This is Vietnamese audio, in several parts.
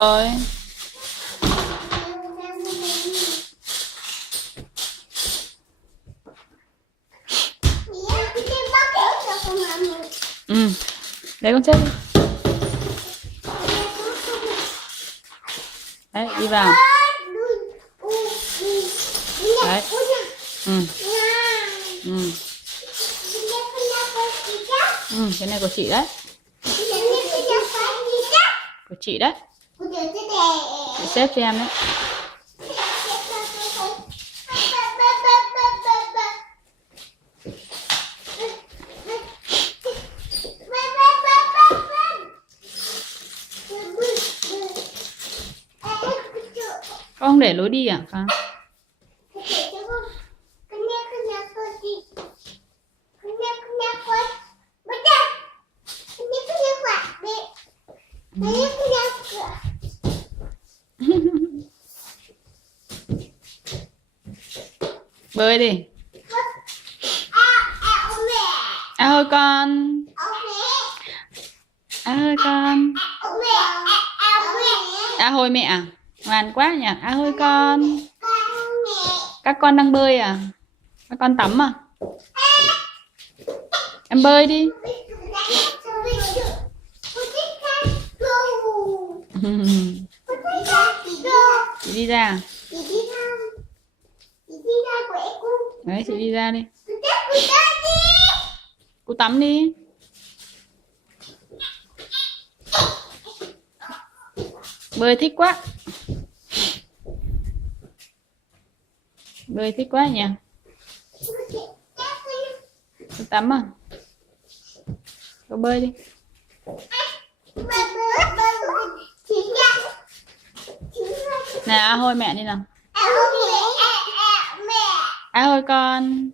Rồi. Ừ, để con xếp đi. Đấy, đi vào. Đấy. Ừ. Ừ. Ừ, cái này của chị đấy. Của chị đấy. Chị xếp cho em đấy. Con không để lối đi à? Không. Bơi đi. À thôi con. À thôi con. À thôi mẹ à? Ngoan quá nhỉ. À thôi con. Các con đang bơi à? Các con tắm à? Em bơi đi. Chị đi ra. Đấy, chị đi ra đi. Cô tắm đi. Bơi thích quá. Bơi thích quá nhỉ. Cô tắm à? Cô bơi đi. Nào, thôi mẹ đi nào. À thôi con.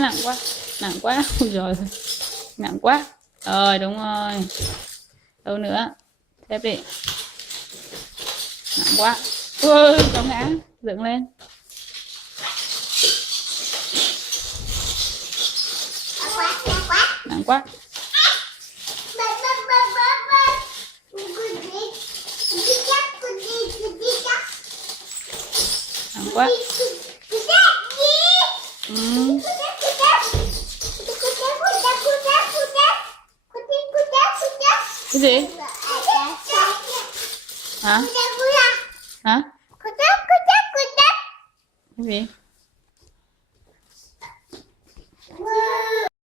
Nặng quá. Nặng quá. Ôi giời, nặng quá. Rồi, đúng rồi. Đâu nữa. Xếp đi. Nặng quá. Ui, cháu ngã. Dựng lên. Nặng quá. Nặng quá. Ừ. Cái gì? Hả? Hả? Cái gì?